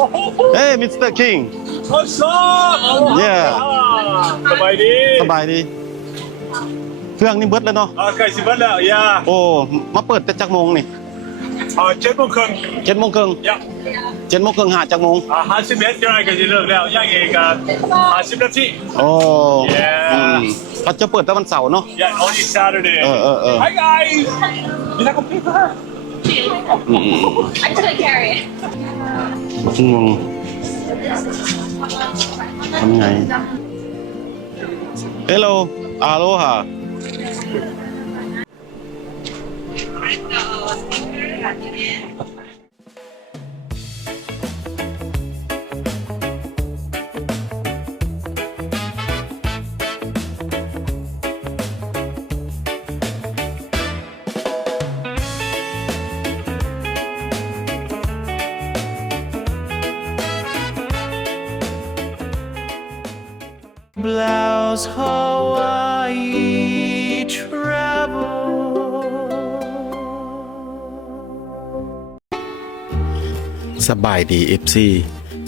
Hey Mr. King What's up? Yeah สบายดี สบายดีเครื่องนี่เบิดแล้วเนาะ ไก่สิบวันแล้วยา โอ้มาเปิดแต่จักโมงนี่ 7:30 7:30 ยา 7:30หาจักโมง50 เมตรยังไงก็จะเลิกแล้วย่างเองกัน50 นาที โอ้ Yeah เขาจะเปิดแต่วันเสาร์เนาะ Yeah only Saturday Hi guys you not complete for her I'm just gonna carry it. งงทำไง Hello Aloha Blouse Hawaii travel สบายดี FC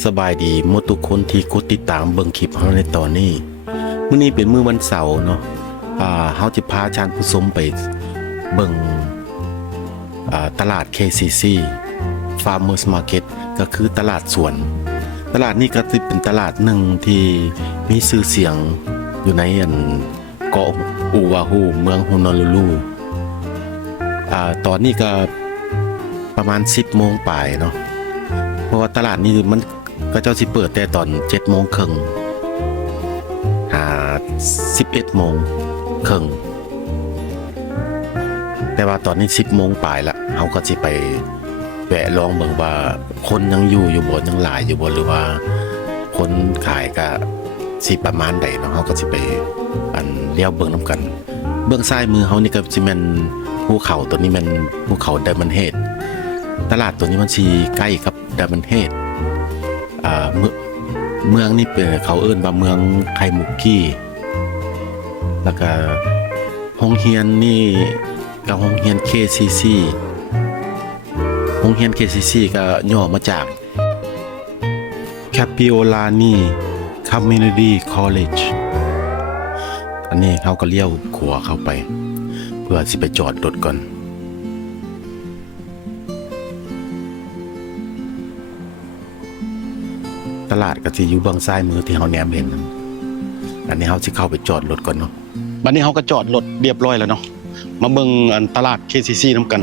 สบายดีหมดทุกคนที่กดติดตามเบิ่งคลิปเฮาในตอนนี้มื้อนี้เป็นมื้อวันเสาร์เนาะเฮาจะพาท่านผู้ชมไปเบิ่งตลาด KCC Farmers Market ก็คือตลาดสวนตลาดนี้ก็จะเป็นตลาดหนึ่งที่มีชื่อเสียงอยู่ในเกาะอูวาฮูเมืองฮอนอลูลูตอนนี้ก็ประมาณ 10 โมงปลายเนาะเพราะว่าตลาดนี้มันก็เจ้าสิเปิดแต่ตอน 7 โมงครึ่ง11 โมงครึ่งแต่ว่าตอนนี้ 10 โมงปลายละเขาก็สิไปแวะลองเบิ่งว่าคนยังอยู่บ่ยังหลายอยู่บ่หรือว่าคนขายก็สิประมาณใดเนาะเขาก็สิไปเลี้ยวเบิ่งนํกันเบื้องซ้ายมือเขานี่ก็สิแม่นภูเขาตัวนี้แม่นภูเขาไดมอนด์เฮดตลาดตัวนี้มันสิใกล้กับไดมอนด์เฮดเมืองนี่เป็นเขาเอิ้นว่าเมืองไคมุกี้แล้วก็โรงเรียนนี่ก็โรงเรียน KCC โรงเรียน KCC ก็ย่อมาจาก Capiolani Community College อันนี้เขาก็เลี้ยวขวาเข้าไปเพื่อสิไปจอดรถก่อนตลาดก็สิอยู่เบื้องซ้ายมือที่เขาแนมเห็นอันนี้เขาสิเข้าไปจอดรถก่อนเนาะ บัดนี้เขาก็จอดรถเรียบร้อยแล้วเนาะมาเบิ่งตลาด KCC นำกัน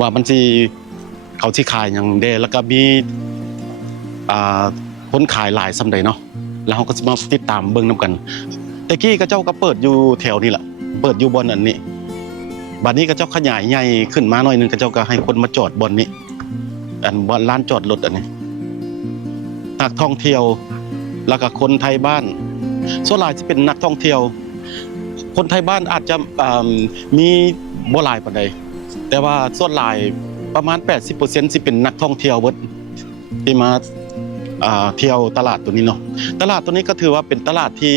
ว่ามันสิเขาสิขายหยังเด้แล้วก็มีคนขายหลายซำใดเนาะแล้วเขาก็สิมาติดตามเบิ่งนำกันแต่กี้ก็เจ้าก็เปิดอยู่แถวนี้ล่ะเปิดอยู่บนอันนี้บัดนี้ก็เจ้าขยายใหญ่ขึ้นมาหน่อยนึงก็เจ้าก็ให้คนมาจอดบนนี้บนลานจอดรถอันนี้นักท่องเที่ยวแล้วก็คนไทยบ้านส่วนหลายจะเป็นนักท่องเที่ยวคนไทยบ้านอาจจะมีบ่หลายปานใดแต่ว่าส่วนหลายประมาณ 80% สิเป็นนักท่องเที่ยวเบิดที่มาเที่ยวตลาดตัวนี้เนาะตลาดตัวนี้ก็ถือว่าเป็นตลาดที่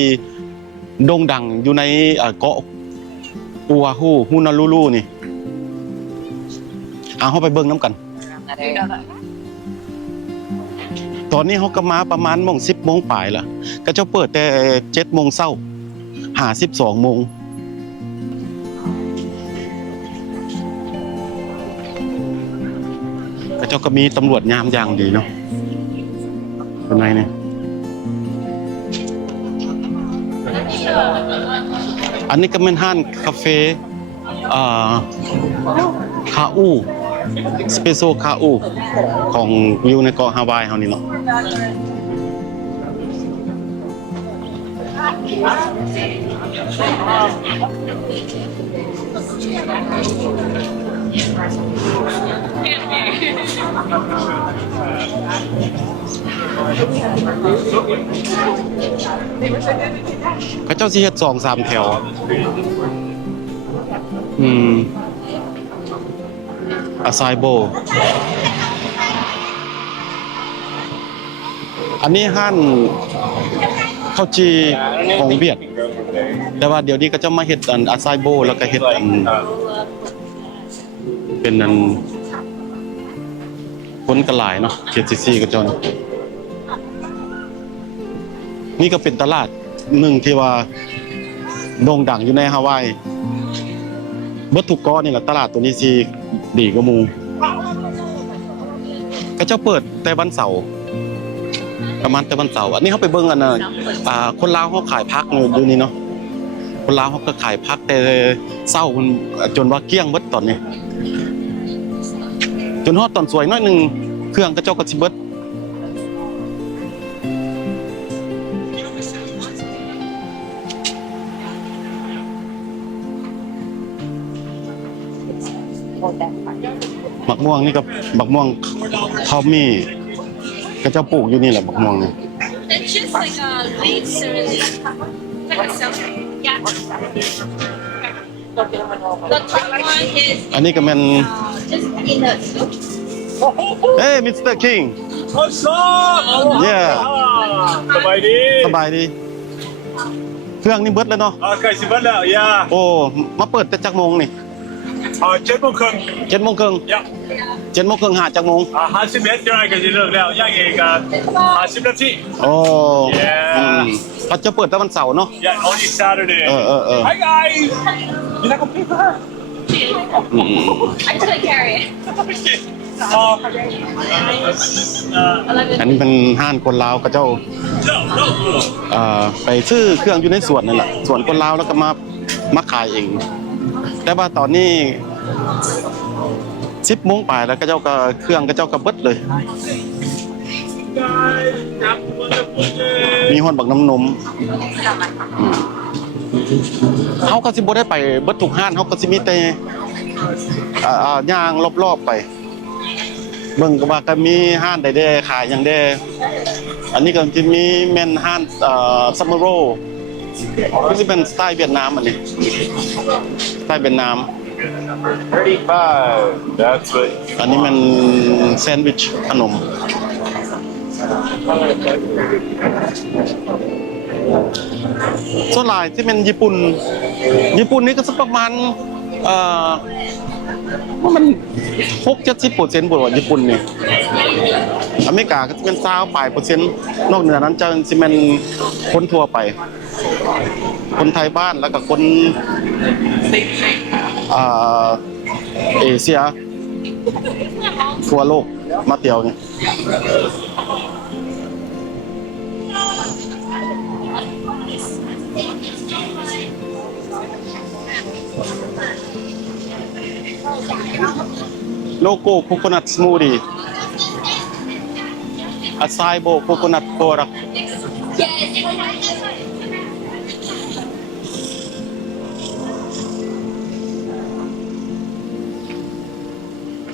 โด่งดังอยู่ในเกาะอูวาฮูฮอนอลูลูนี่เฮาไปเบิ่งนำกันตอนนี้เขาก็มาประมาณ10 โมงปลายละก็จะเปิดแต่7 โมงเช้า52 โมงก็เจ้าก็มีตำรวจยามอย่างดีเนาะเป็นไงเนี่ยอันนี้ก็เป็นห้านคาเฟ่คาอูสเปโซคาอูของอยู่ในเกาะฮาวายเฮานี่เนาะเขาเจ้าสิเฮ็ด2-3 แถวอาไซโบอันนี้ห้านข้าวจีของเวียดแต่ว่าเดี๋ยวนี้ก็จะมาเฮ็ดอาไซโบแล้วก็เฮ็ดเป็น คนก็หลายเนาะเขตซีก็เจ้านะนี่ก็เป็นตลาดหนึ่งที่ว่าโด่งดังอยู่ในฮาวายเบิดทุกเกาะนี่แหละตลาดตัวนี้สิดีกว่าหมู่ก็เจ้าเปิดแต่วันเสาร์ประมาณแต่วันเสาร์อันนี้เขาไปเบิ่งอันน่ะคนลาวเขาขายพักอยู่นี่เนาะคนลาวเขาก็ขายพักแต่เศร้ามันจนว่าเกลี้ยงเบิดตอนนี้จนฮอดตอนสวยน้อยหนึงเครื่องก็เจ้าก็สิเบิดบักม่วงนี่ก็บักม่วงเขามีก็เจ้าปลูกอยู่นี่แหละบักม่วงนี่ It's just like a leaf cereal. Like a celery. Yeah. The top one is อันนี้ก็แม่น just peanuts. เอ้ยมิสเตอร์คิง What's up? Yeah. สบายดี สบายดี เครื่องนี่เบิดแล้วเนาะ ใกล้สิบวันแล้วย่า โอ้ มาเปิดแต่จักโมงนี่ 7:30 7:30 ย่า 7:30หาจักโมง 50 เมตรจะได้ก็จะเลิกแล้วย่างเองกัน50 นาที โอ้ Yeah. เขาจะเปิดแต่วันเสาร์เนาะ Yeah, only Saturday. เออ Hi guys. You not gonna pay for her? I took carry it. Uh, อันนี้เป็นห้านคนลาวกับเจ้า no. ไปซื้อเครื่องอยู่ในสวนนั่นแหละสวนคนลาวแล้วก็มาขายเอง แต่ว่าตอนนี้10 โมงไปแล้วก็เจ้าก็เครื่องก็เจ้าก็เบิดเลย Guys, have a wonderful day. มีฮอดบักน้ำนมเขาก็สิบ่ได้ไปเบิดทุกห้านเขาก็สิมีแต่ย่างรอบๆไปเบิ่งก็ว่าก็มีห้านใดๆขายอย่างใดอันนี้ก็สิมีแม่นห้านซัมเมอร์โรก็สิเป็นสไตล์เวียดนามอันนี้สไตล์เวียดนาม 35. That's what. อันนี้มันแซนด์วิชขนมส่วนหลายที่เป็นญี่ปุ่นนี่ก็สักประมาณว่ามัน60-70%บ่ว่าญี่ปุ่นนี่อเมริกาก็จะเป็น20%นอกเหนือนั้นจะสิเป็นคนทั่วไป คนไทยบ้านแล้วก็คนเอเชียทั่วโลกมาเที่ยวนี่โลโก้โคโคนัทสมูทตี้อาไซโบโคโคนัทโปรดัก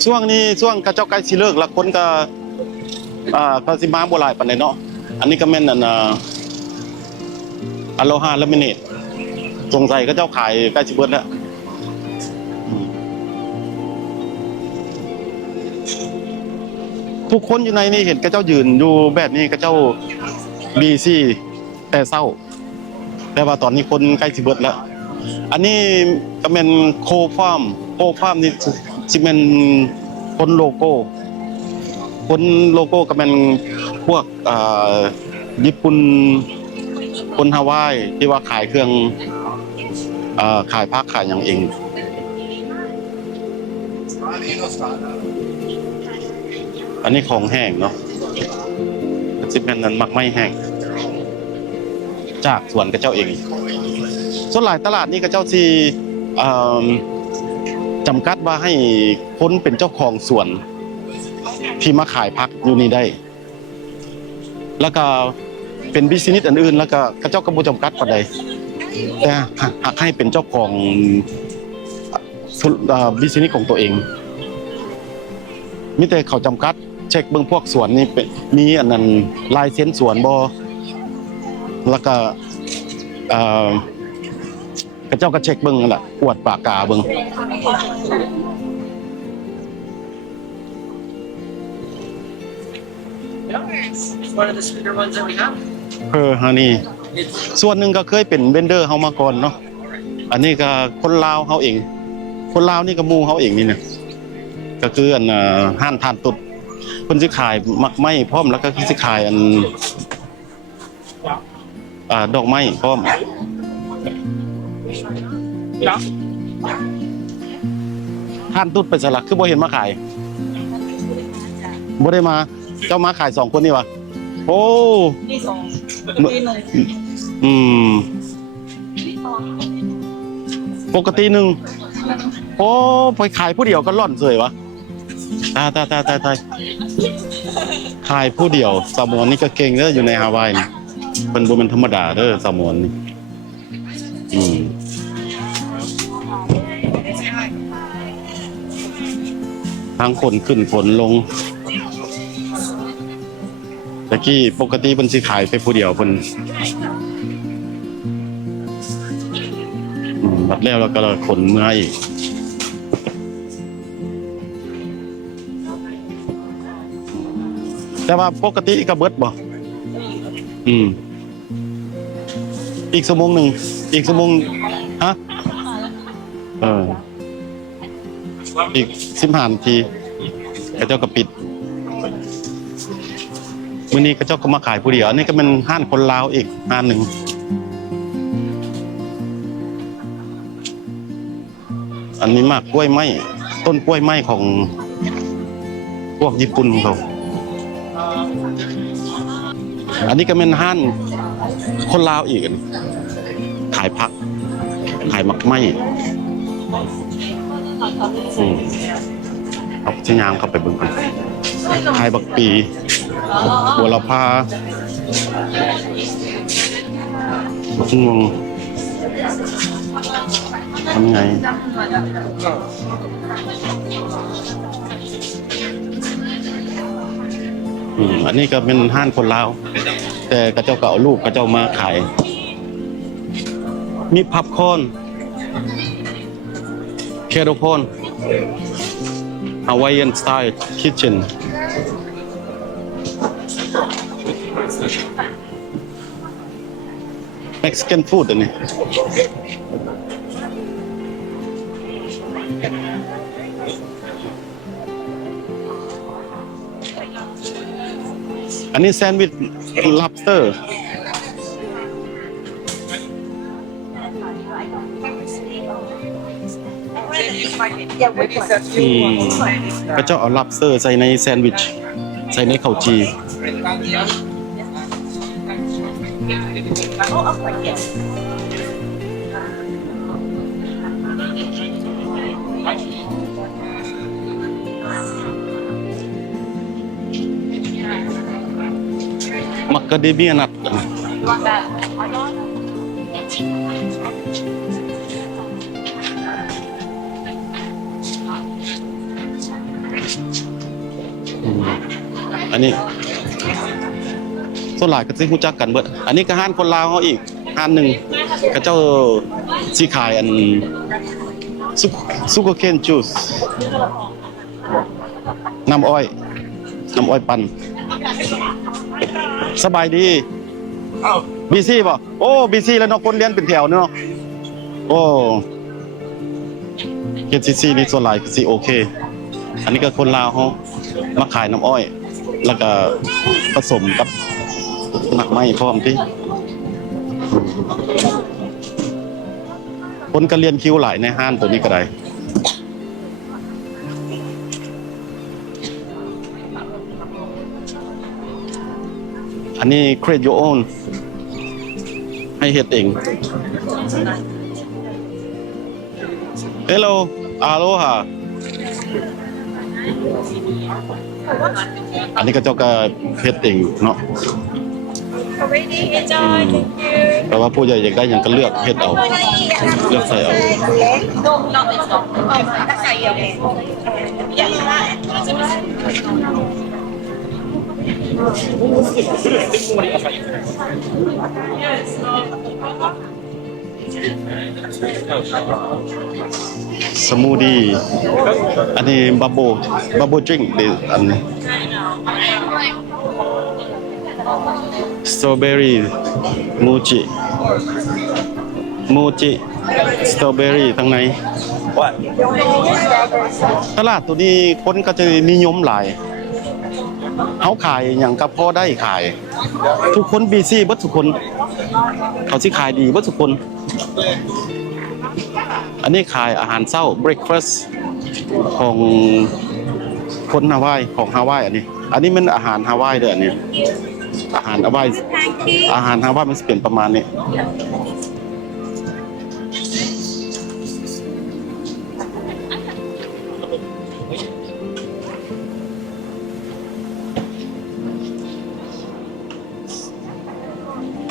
ช่วงนี้ช่วงกระเจ้าไก่สิเลิกแล้วคนก็สิมาบ่หลายปานใดเนาะอันนี้ก็แม่นอันอโลฮาเลมิเนตสงสัยก็เจ้าขายใกล้สิเบิดแล้วทุกคนอยู่ในนี่เห็นกระเจ้ายืนอยู่แบบนี้กระเจ้าบีซี่แต่เศร้าแต่ว่าตอนนี้คนใกล้สิเบิดแล้วอันนี้ก็เป็นโคฟาร์มนี่สิเป็นคนโลโก้ก็เป็นพวกญี่ปุ่นคนฮาวายที่ว่าขายเครื่องขายผ้าขายอย่างเองอันนี้ของแห้งเนาะสิเป็นนั้นมักไม่แห้งจากสวนกระเจ้าเองส่วนหลายตลาดนี่กระเจ้าที่จำกัดว่าให้คนเป็นเจ้าของสวนที่มาขายพักอยู่นี่ได้แล้วก็เป็นบิสซิเนสอันอื่นแล้วก็กระเจ้าก็บ่จำกัดปานใดแต่หากให้เป็นเจ้าของบิสซิเนสของตัวเองมีแต่เขาจำกัดเช็คเบิ่งพวกสวนนี่มีอันนั้นลายเซ็นสวนบ่แล้วก็กระเจ้าก็เช็คเบิ่งนั่นแหละอวดปากกาเบิ่ง It's one of the sweeter ones that we have. ฮะนี่ส่วนหนึ่งก็เคยเป็นเวนเดอร์เฮามาก่อนเนาะอันนี้ก็คนลาวเฮาเองคนลาวนี่ก็หมู่เฮาเองนี่เนี่ยก็คืออันห้านทานตุด เพิ่นสิขายมักไม้พร้อมแล้วก็สิขายอันดอกไม้พร้อมท่านตุ๊ดไปสลักคือบ่เห็นมาขายบ่ได้มาเจ้ามาขาย2คนนี่วะโอ้อืมปกติหนึ่งโอ้ไปขายผู้เดียวก็ร่อนเสยวะตายขายผู้เดียวสามวนนี่ก็เก่งเด้ออยู่ในฮาวายนี่เป็นบ่แม่นธรรมดาเด้อสามวนนี่ทางคนขึ้นฝนลงตะกี้ปกติเพิ่นสิขายไปผู้เดียวเพิ่นบัดแล้วก็ขนเมื่ออีกแต่ว่าปกติก็เบิดบ่อีกชั่วโมงหนึ่งอีกชั่วโมงฮะอีก15 นาทีกระเจ้าก็ปิดมื้อนี้กระเจ้าก็มาขายผู้เดียวอันนี้ก็เป็นห้านคนลาวอีกห้านหนึ่งอันนี้มากกล้วยไม้ต้นกล้วยไม้ของพวกญี่ปุ่นเขาอันนี้ก็เป็นห้านคนลาวอีกขายผักขายหมักไม้เอาชิ้นยางเข้าไปเบิ่งกันขายบักปีบัวละพาบักงวงทำไงอันนี้ก็เป็นห้านคนลาวแต่กระเจ้าก็เอาลูกกระเจ้ามาขายมีพับคอนเคโรพอนHawaiian style kitchen Mexican food อันนี้อันนี้แซนด์วิช lobster พระเจ้าเอา lobster ใส่ในแซนด์วิชใส่ในข้าวจีมักกะเดเมียนัทอันนี้ส่วนหลายก็สิรู้จักกันเบิดอันนี้ก็ห้านคนลาวเขาอีกห้านหนึ่งก็เจ้าสิขายอันซุกเคนจูสน้ำอ้อยปั่นสบายดีบีซี่ป่ะโอ้บีซี่แล้วเนาะคนเรียนเป็นแถวเนาะโอ้เกนซีนี่ส่วนหลายก็สิโอเคอันนี้ก็คนลาวเขามาขายน้ำอ้อยแล้วก็ผสมกับหมักไม้พร้อมที่คนก็เรียนคิวหลายในห้านตัวนี้ก็ได้อันนี้ create your own ให้เฮ็ดเอง Hello Aloha อันนี้ก็เจ้าก็เฮ็ดเองเนาะ Already enjoy. Thank you. แต่ว่าผู้ใหญ่อยากได้หยังก็เลือกเฮ็ดเอาเลือกใส่เอา No, not this one. That's how you okay. Yeah. สมูทตี้อันนี้บับเบิ้ลดริงก์อันสตรอเบอรี่มูจิสตรอเบอรี่ทั้งในตลาดตัวนี้คนก็จะนิยมหลาย เขาขายอย่างกับพ่อได้ขาย ทุกคนบีซี่เบิดทุกคนเขาสิขายดีเบิดทุกคน อันนี้ขายอาหารเช้า breakfast ของคนฮาวายของฮาวายอันนี้มันอาหารฮาวายเด้ออันนี้อาหารฮาวายมันสิเป็นประมาณนี้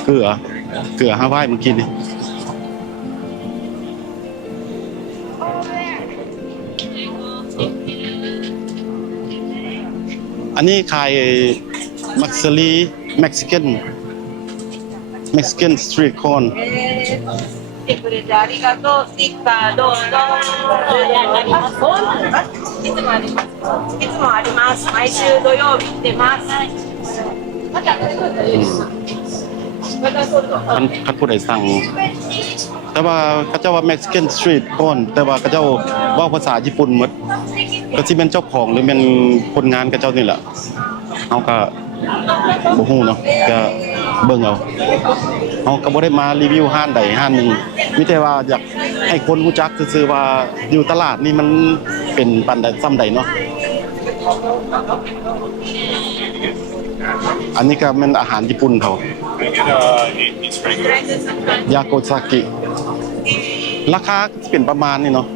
เกลือฮาวายมันกินนี่อันนี้ขายมักซารีเม็กซิกันสตรีทคอร์น来てくれてありがとう。スティッカーどうぞ。いつもあります。いつもあります。毎週土曜日来てます。คัดผู้ใดสั่งแต่ว่าเขาเจ้าว่าเม็กซิกันสตรีทคอร์นแต่ว่าเขาเจ้าว่าภาษาญี่ปุ่นหมดก็สิเป็นเจ้าของหรือเป็นคนงานเขาเจ้านี่แหละเอาก็บ่ฮู้เนาะก็เบิ่งเอาเฮาก็บ่ได้มารีวิวห้านใดห้านหนึงมีแต่ว่าอยากให้คนรู้จักซื่อๆว่าอยู่ตลาดนี่มันเป็นปานใดซ้ำใดเนาะอันนี้ก็เป็นอาหารญี่ปุ่นเขายาโกซากิราคาเป็นประมาณนี้เนาะ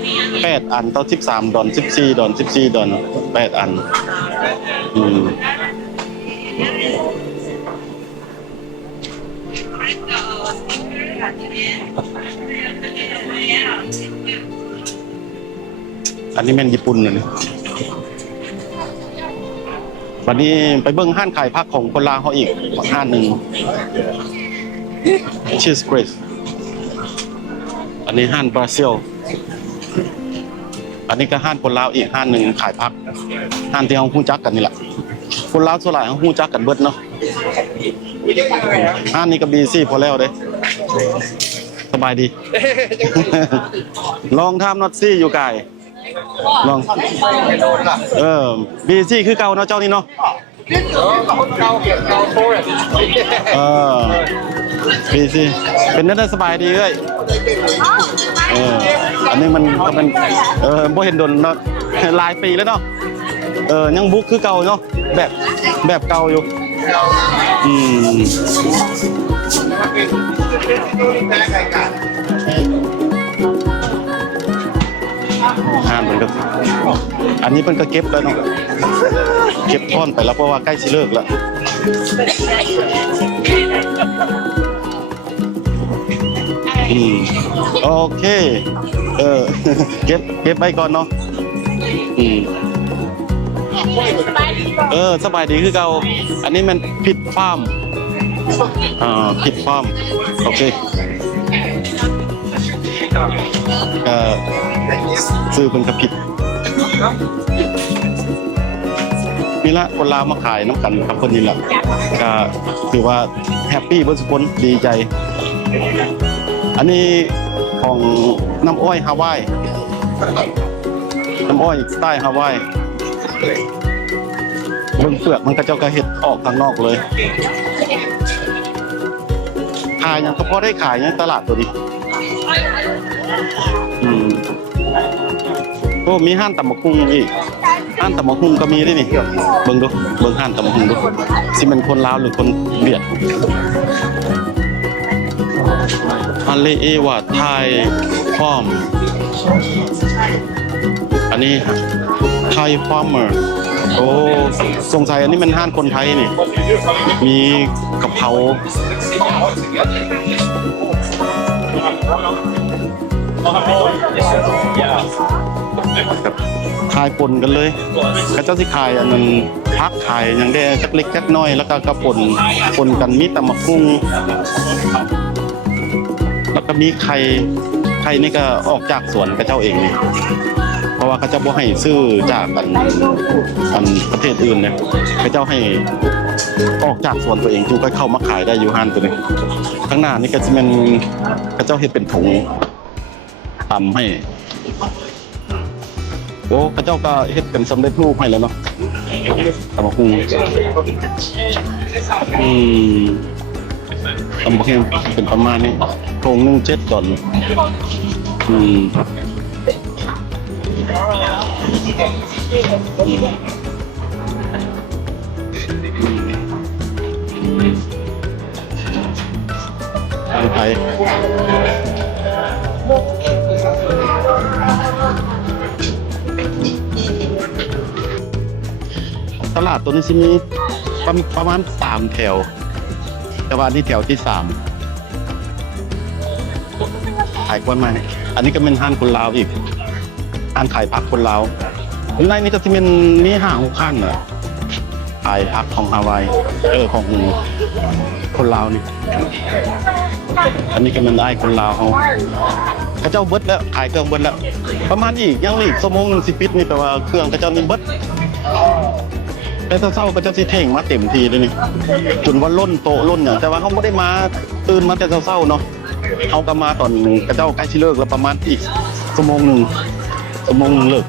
8อันต่อ13ดอล14ดอล14ดอล8อันอันนี้แม่นญี่ปุ่นน่ะนี่วันนี้ไปเบิ่งห้านขายผักของคนลาวเขาอีกห้านหนึ่งชีสเกรสอันนี้ห้านบราซิลอันนี้ก็ห้านคนลาวอีกห้านหนึ่งขายผักห้านที่เขาฮู้จักกันนี่แหละคนลาวส่วนใหญ่เขาฮู้จักกันเบิดเนาะห้านนี้ก็บีซี่พอแล้วเด้สบายดี ลองทำน็อตซี่อยู่ไกลลองบีซี่คือเก่าเนาะเจ้านี่เนาะบีซี่เป็นได้สบายดีเลยอันนี้มันก็เป็นบ่เห็นโดนเนาะหลายปีแล้วเนาะยังบุ๊กคือเก่าเนาะแบบเก่าอยู่มันก็อันนี้มันก็เก็บแล้วเนาะเก็บท่อนไปแล้วเพราะว่าใกล้สิเลิกแล้วโอเคเก็บไปก่อนเนาะสบายดีคือเก่าอันนี้มันผิดฟาร์มผิดฟาร์มโอเคซื้อเป็นกระผิดนี่ละคนลาวมาขายน้ำกันครับคนนี้แหละก็คือว่าแฮปปี้เบิร์ดทุกคนดีใจอันนี้ของน้ำอ้อยฮาวายน้ำอ้อยสไตล์ฮาวายเบิ่งเปลือกมันก็เจ้ากระเห็ดออกทางนอกเลยขายยังก็พอได้ขายยังตลาดตัวนี้ก็มีห้านตำบักหุ่งอีกห้านตำบักหุ่งก็มีด้วยนี่เบิ่งดูเบิ่งห้านตำบักหุ่งดูสิเป็นคนลาวหรือคนเวียดฮันเลเอว่าไทยฟาร์มอันนี้ไทยฟาร์มเมอร์โอ้สงสัยอันนี้มันห้านคนไทยนี่มีกะเพราขายปนกันเลยกระเจ้าที่ขายอันนั้นพักขายอย่างได้จักเล็กจักน้อยแล้วก็กระปนกันมีตำบักหุ่งแล้วก็มีไข่นี่ก็ออกจากสวนกระเจ้าเองนี่เพราะว่าเขาจะบ่ให้ซื้อจากกันประเทศอื่นเนี่ยเขาเจ้าให้ออกจากสวนตัวเองจึงก็เข้ามาขายได้อยู่ห้านตัวนี้ข้างหน้านี่ก็จะเป็นเขาเจ้าเฮ็ดเป็นถุงทำให้โอ้เขาเจ้าก็เฮ็ดเป็นสำเร็จรูปให้แล้วเนาะ ตำบักหุ่งตำบักหุ่งเป็นประมาณนี้โครงนึง$7ทางไทยตลาดตัวนี้สิมีประมาณ3แถวแต่ว่านี่แถวที่3ขายกวนมาอันนี้ก็เป็นห้างคนลาวอีกห้างขายผักคนลาวในนี้ก็จะเป็นนี่ห้างของขั้นอ่ะขายผักของฮาวายของคนลาวนี่อันนี้ก็เป็นไอ้คนลาวเขาเจ้าเบิดแล้วขายเครื่องเบิดแล้วประมาณอีกยังอีกชั่วโมงนึงสิปิดนี่แปลว่าเครื่องเขาเจ้านี่เบิดแต่เช้าๆก็จะสิเท่งมาเต็มทีเลยนี่จนว่าล้นโต๊ะล้นอย่างแต่ว่าเขาไม่ได้มาตื่นมาแต่เช้าๆเนาะเขาก็มาตอนเขาเจ้าใกล้สิเลิกแล้วประมาณอีกชั่วโมงนึงเลิก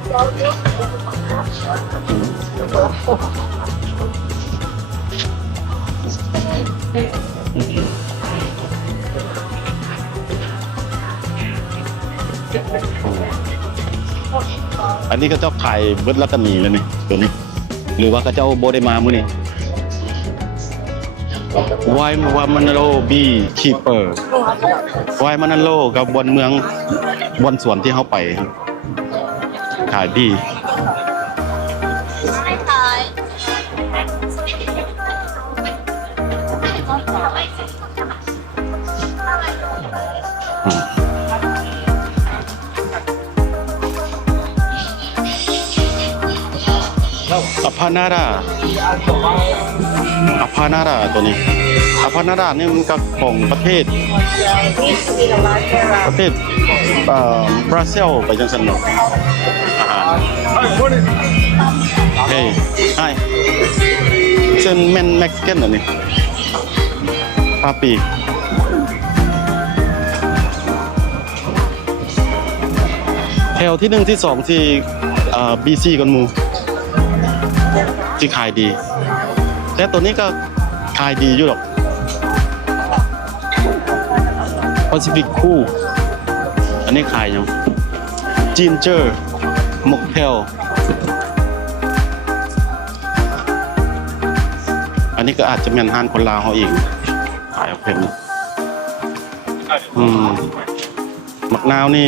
อันนี้ก็เจ้าขายเบิดแล้วก็หนีแล้วนี่ตัวนี้หรือว่าก็เจ้าโบได้มามื้อนี้วายมันโลบีคีเปอร์วายมันโลกับบนเมืองบนสวนที่เขาไปขายดีอพานาราตัวนี้อพานารานี่มันก็ของประเทศบราซิลไปจังซั่นเนาะอาหารเฮ้ยไอ้เซนแมนเม็กซิกันเหรอนี่ปาปีแถวที่1ที่2ที่BC กันหมู่ที่ขายดีแต่ตัวนี้ก็ขายดีอยู่หรอก Pacific คู่อันนี้ขายยัง Ginger Mocktail อันนี้ก็อาจจะเป็นห้านคนลาวเขาอีกขายเอาเป็นมะนาวนี่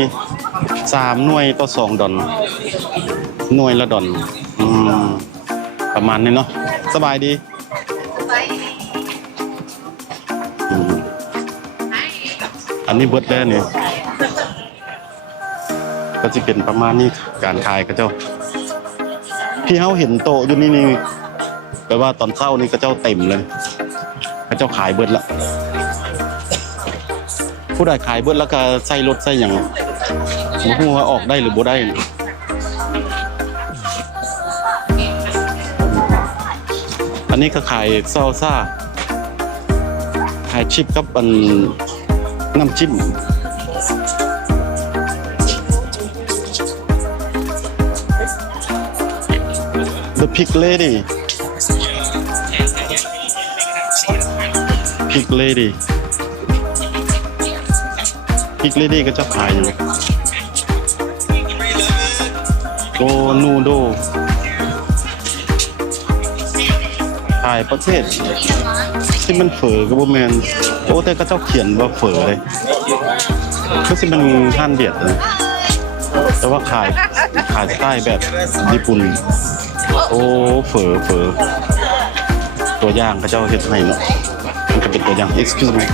3หน่วยต่อ2ดอลหน่วยละดอลประมาณนี้เนาะสบายดีอันนี้เบิดแล้วเนี่ยก็จะเป็นประมาณนี้การขายกระเจ้าที่เขาเห็นโต๊ะอยู่นี่แปลว่าตอนเช้านี่กระเจ้าเต็มเลยกระเจ้าขายเบิดละผู้ใดขายเบิดแล้วก็ใส่รถใส่อย่างมาพูดว่าออกได้หรือบ่ได้อันนี้ก็ขายซาลซ่าขายชิปกับน้ำจิ้มThe Pig Lady Pig Lady ก็จะขายอยู่โกนูโดขายประเภทที่มันเฝอกับบ่แม่นโอ้แต่ก็เจ้าเขียนว่าเฝอเลยก็สิมันห้านเดียดนะแต่ว่าขายสไตล์แบบญี่ปุ่นโอ้เฝอตัวอย่างก็เจ้าเฮ็ดให้เนาะมันก็เป็นตัวอย่าง excuse me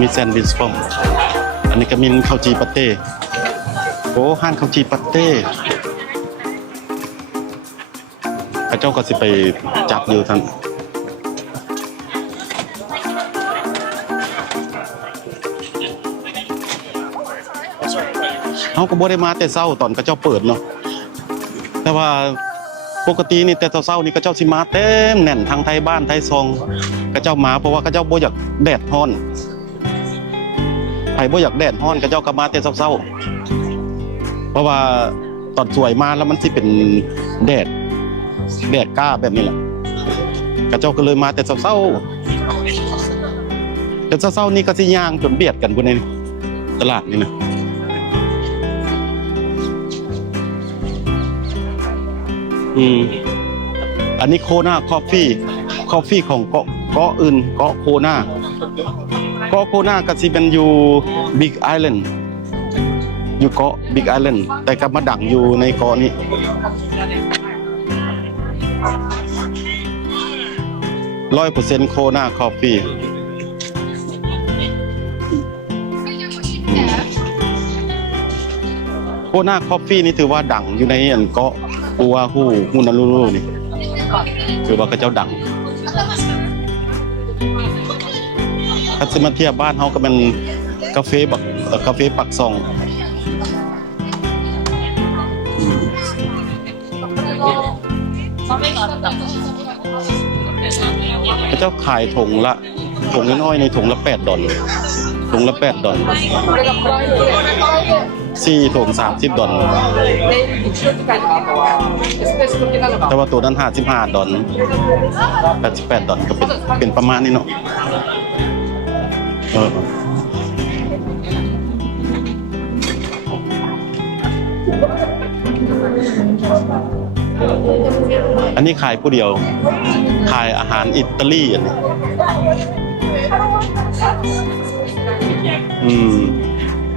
มีแซนด์วิชพร้อมอันนี้ก็มีข้าวจีปาเต้โอ้ห้านข้าวจีปาเต้พระเจ้าก็สิไปจับอยู่ท่านเขาก็บ่ได้มาแต่เช้าตอนพระเจ้าเปิดเนาะแต่ว่าปกตินี่แต่เช้านี่พระเจ้าสิมาเต็มแน่นทั้งไทยบ้านไทยซองพระเจ้ามาเพราะว่าพระเจ้าบ่อยากแดดร้อนไผบ่อยากแดดร้อนพระเจ้าก็มาแต่เช้าเพราะว่า ตอนสวยมาแล้วมันสิเป็นแดดกล้าแบบนี้แหละกระเจ้าก็เลยมาแต่เศร้าๆแต่เศร้าๆนี่ก็สิย่างจนเบียดกันบนในตลาดนี่นะอันนี้โคนาคอฟฟี่ของเกาะอื่นเกาะโคนาก็สิเป็นอยู่บิ๊กไอแลนด์อยู่เกาะบิ๊กไอแลนด์แต่ก็มาดังอยู่ในเกาะนี้100% โคนาคอฟฟี่โคนาคอฟฟี่นี่ถือว่าดังอยู่ในอันเกาะอูวาฮูฮูนารูรูนี่ถือว่าเขาเจ้าดังถ้าจะมาเทียบบ้านเขาก็เป็นกาแฟปักซองเขาเจ้าขายถุงน้อยๆในถุงละ$8ถุงละ$8 4ถุง$30แต่ว่าตัวนั้น$55 $88ก็เป็นประมาณนี้เนาะอันนี้ขายผู้เดียวขายอาหารอิตาลีอันนี้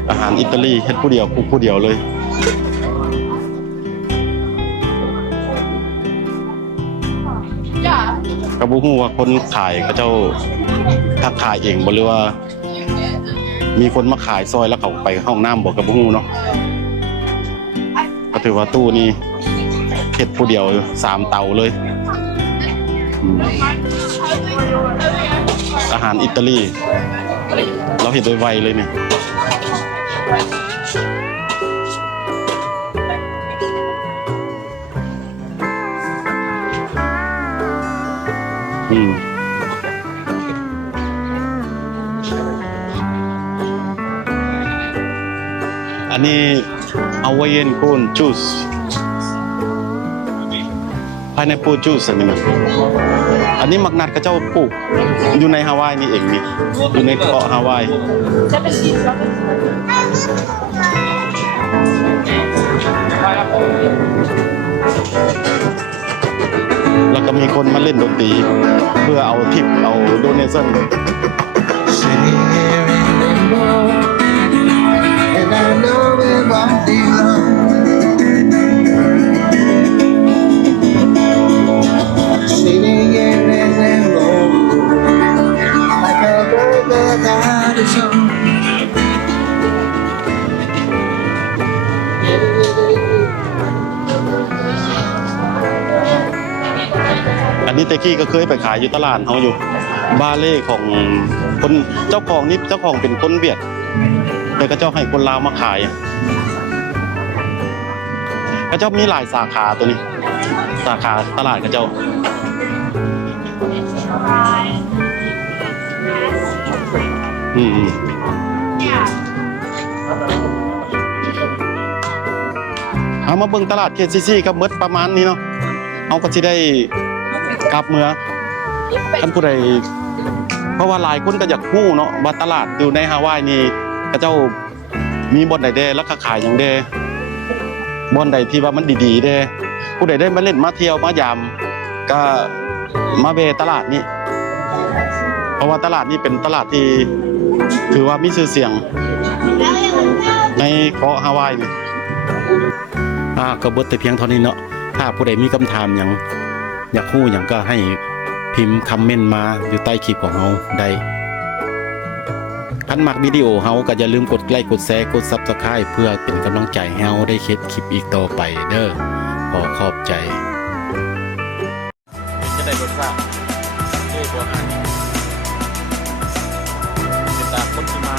อาหารอิตาลีเฮ็ดผู้เดียวผู้เดียวเลยก็บ่ฮู้ว่าคนขายเขาเจ้าทักขายเองบ่หรือว่ามีคนมาขายซอยแล้วเขาไปห้องน้ำบ่ก็บ่ฮู้เนาะก็ถือว่าตู้นี้เฮ็ดผู้เดียว3เตาเลยอาหารอิตาลีเราเห็นโดยไวเลยเนี่ยอันนี้เอาไว้เย็นโคนจูสpineapple juice อันนี้นะอันนี้มักนัดกับเจ้าปลูกอยู่ในฮาวายนี่เองนี่อยู่ในเกาะฮาวายแล้วก็มีคนมาเล่นดนตรีเพื่อเอาทิปเอาโดเนชั่นอันนี้เตกี้ก็เคยไปขายอยู่ตลาดเขาอยู่บาเล่ของคนเจ้าของนี่เจ้าของเป็นคนเวียดแต่ก็เจ้าให้คนลาวมาขายก็เจ้ามีหลายสาขาตัวนี้สาขาตลาดก็เจ้าเอามาเบิ่งตลาด KCC กับเบิดประมาณนี้เนาะเอาก็สิได้กลับเมืองท่านผู้ใดเพราะว่าหลายคนก็อยากฮู้เนาะว่าตลาดอยู่ในฮาวายนี่เขาเจ้ามีบ่อนใดแดแล้วก็ขายอย่างแดบ่อนใดที่ว่ามันดีๆแดผู้ใดได้มาเล่นมาเที่ยวมายามก็มาเวตลาดนี้เพราะว่าตลาดนี้เป็นตลาดที่ถือว่ามีชื่อเสียงในเกาะฮาวายนี่ก็เบิดแต่เพียงเท่านี้เนาะถ้าผู้ใดมีคำถามหยังอยากฮู้หยังก็ให้พิมพ์คอมเมนต์มาอยู่ใต้คลิปของเราได้คันมักวิดีโอเฮาก็อย่าลืมกดไลค์กดแชร์กด Subscribe เพื่อเป็นกำลังใจให้เฮาได้เฮ็ดคลิปอีกต่อไปเด้อขอขอบใจจะได้รสชาติที่บ่อาหารเป็นตามคนที่มา